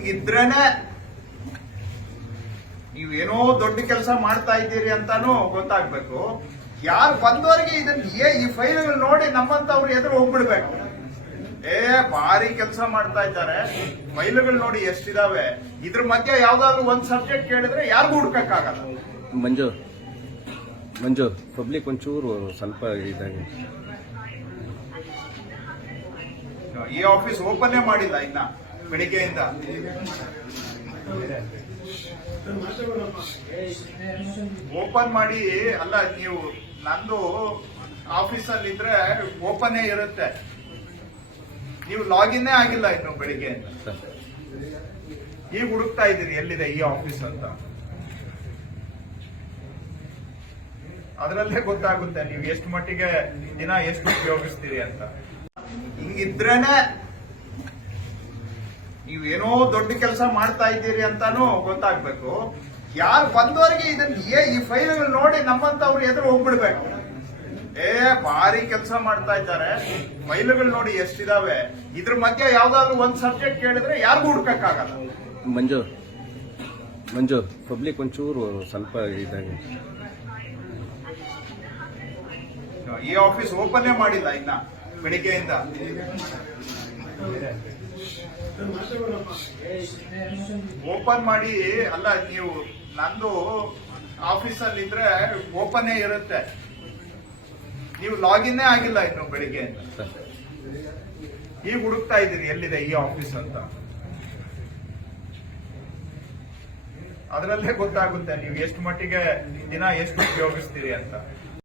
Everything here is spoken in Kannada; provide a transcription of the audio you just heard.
ಹಿಂಗಿದ್ರೇನೆ ನೀವೇನೋ ದೊಡ್ಡ ಕೆಲಸ ಮಾಡ್ತಾ ಇದ್ದೀರಿ ಅಂತಾನು ಗೊತ್ತಾಗ್ಬೇಕು. ಯಾರು ಬಂದವರಿಗೆ ಇದನ್ನ ಈ ಫೈಲ್ಗಳು ನೋಡಿ ನಮ್ಮಂತವ್ರು ಎದುರು ಹೋಗ್ಬಿಡ್ಬೇಕು. ಭಾರಿ ಕೆಲಸ ಮಾಡ್ತಾ ಇದ್ದಾರೆ, ಫೈಲ್ಗಳು ನೋಡಿ ಎಷ್ಟಿದಾವೆ, ಇದ್ರ ಮಧ್ಯೆ ಯಾವ್ದಾದ್ರು ಒಂದ್ ಸಬ್ಜೆಕ್ಟ್ ಕೇಳಿದ್ರೆ ಯಾರಿಗೂ ಹುಡ್ಕಕ್ಕಾಗಲ್ಲ. ಮಂಜು ಪಬ್ಲಿಕ್ ಒಂಚೂರು ಸ್ವಲ್ಪ ಇದಾಗಿ ಈ ಆಫೀಸ್ ಓಪನ್ನೇ ಮಾಡಿಲ್ಲ ಇನ್ನ ಬೆಳಿಗ್ಗೆಯಿಂದ. ಓಪನ್ ಮಾಡಿ ಅಲ್ಲ, ನೀವು ನಂದು ಆಫೀಸಲ್ಲಿ ಇದ್ರೆ ಓಪನ್ನೇ ಇರುತ್ತೆ, ನೀವು ಲಾಗಿನ್ನೇ ಆಗಿಲ್ಲ ಇನ್ನು ಬೆಳಿಗ್ಗೆಯಿಂದ. ಈಗ ಹುಡುಕ್ತಾ ಇದ್ದೀರಿ ಎಲ್ಲಿದೆ ಈ ಆಫೀಸ್ ಅಂತ. ಅದರಲ್ಲೇ ಗೊತ್ತಾಗುತ್ತೆ ನೀವು ಎಷ್ಟು ಮಟ್ಟಿಗೆ ದಿನ ಎಷ್ಟು ಉಪಯೋಗಿಸ್ತೀರಿ ಅಂತ. ಹಿಂಗಿದ್ರೇನೆ ನೀವೇನೋ ದೊಡ್ಡ ಕೆಲಸ ಮಾಡ್ತಾ ಇದ್ದೀರಿ ಅಂತಾನು ಗೊತ್ತಾಗ್ಬೇಕು. ಯಾರು ಬಂದವರಿಗೆ ಇದನ್ನ ಈ ಫೈಲ್ಗಳು ನೋಡಿ ನಮ್ಮಂತವ್ರು ಎದುರು ಹೋಗ್ಬಿಡ್ಬೇಕು. ಭಾರಿ ಕೆಲಸ ಮಾಡ್ತಾ ಇದ್ದಾರೆ, ಫೈಲ್ಗಳು ನೋಡಿ ಎಷ್ಟಿದಾವೆ, ಇದ್ರ ಮಧ್ಯೆ ಯಾವ್ದಾದ್ರು ಒಂದ್ ಸಬ್ಜೆಕ್ಟ್ ಕೇಳಿದ್ರೆ ಯಾರಿಗೂ ಹುಡ್ಕಕ್ಕಾಗಲ್ಲ. ಮಂಜು ಪಬ್ಲಿಕ್ ಒಂಚೂರು ಸ್ವಲ್ಪ ಇದಾಗಿ ಈ ಆಫೀಸ್ ಓಪನ್ನೇ ಮಾಡಿಲ್ಲ ಇನ್ನ ಬೆಳಿಗ್ಗೆಯಿಂದ. ಓಪನ್ ಮಾಡಿ ಅಲ್ಲ, ನೀವು ನಂದು ಆಫೀಸಲ್ಲಿ ಇದ್ರೆ ಓಪನ್ನೇ ಇರುತ್ತೆ, ನೀವು ಲಾಗಿನ್ನೇ ಆಗಿಲ್ಲ ಇನ್ನು ಬೆಳಿಗ್ಗೆಯಿಂದ. ಈಗ ಹುಡುಕ್ತಾ ಇದ್ದೀರಿ ಎಲ್ಲಿದೆ ಈ ಆಫೀಸ್ ಅಂತ. ಅದರಲ್ಲೇ ಗೊತ್ತಾಗುತ್ತೆ ನೀವು ಎಷ್ಟು ಮಟ್ಟಿಗೆ ದಿನ ಎಷ್ಟು ಉಪಯೋಗಿಸ್ತೀರಿ ಅಂತ.